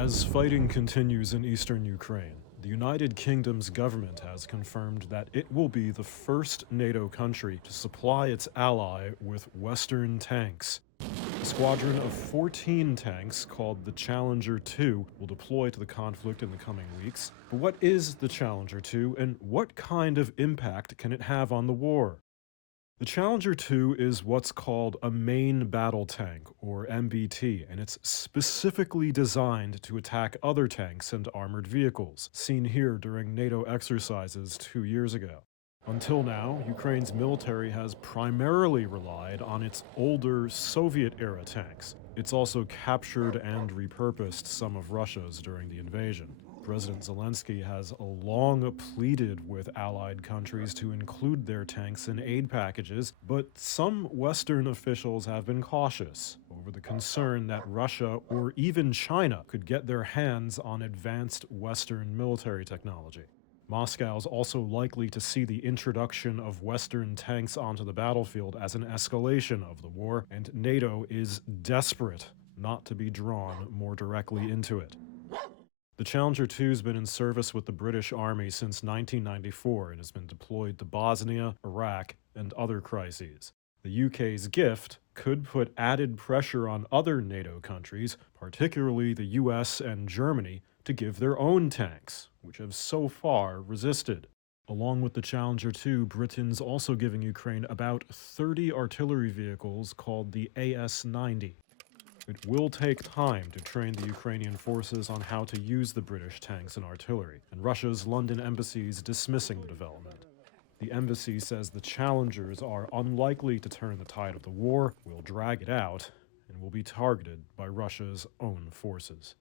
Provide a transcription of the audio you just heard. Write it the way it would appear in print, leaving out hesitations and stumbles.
As fighting continues in eastern Ukraine, the United Kingdom's government has confirmed that it will be the first NATO country to supply its ally with Western tanks. A squadron of 14 tanks called the Challenger 2 will deploy to the conflict in the coming weeks. But what is the Challenger 2 and what kind of impact can it have on the war? The Challenger 2 is what's called a main battle tank, or MBT, and it's specifically designed to attack other tanks and armored vehicles, seen here during NATO exercises 2 years ago. Until now, Ukraine's military has primarily relied on its older Soviet-era tanks. It's also captured and repurposed some of Russia's during the invasion. President Zelensky has long pleaded with allied countries to include their tanks in aid packages, but some Western officials have been cautious over the concern that Russia or even China could get their hands on advanced Western military technology. Moscow's also likely to see the introduction of Western tanks onto the battlefield as an escalation of the war, and NATO is desperate not to be drawn more directly into it. The Challenger 2 has been in service with the British Army since 1994 and has been deployed to Bosnia, Iraq, and other crises. The UK's gift could put added pressure on other NATO countries, particularly the US and Germany, to give their own tanks, which have so far resisted. Along with the Challenger 2, Britain's also giving Ukraine about 30 artillery vehicles called the AS-90. It will take time to train the Ukrainian forces on how to use the British tanks and artillery, and Russia's London embassy is dismissing the development. The embassy says the challengers are unlikely to turn the tide of the war, will drag it out, and will be targeted by Russia's own forces.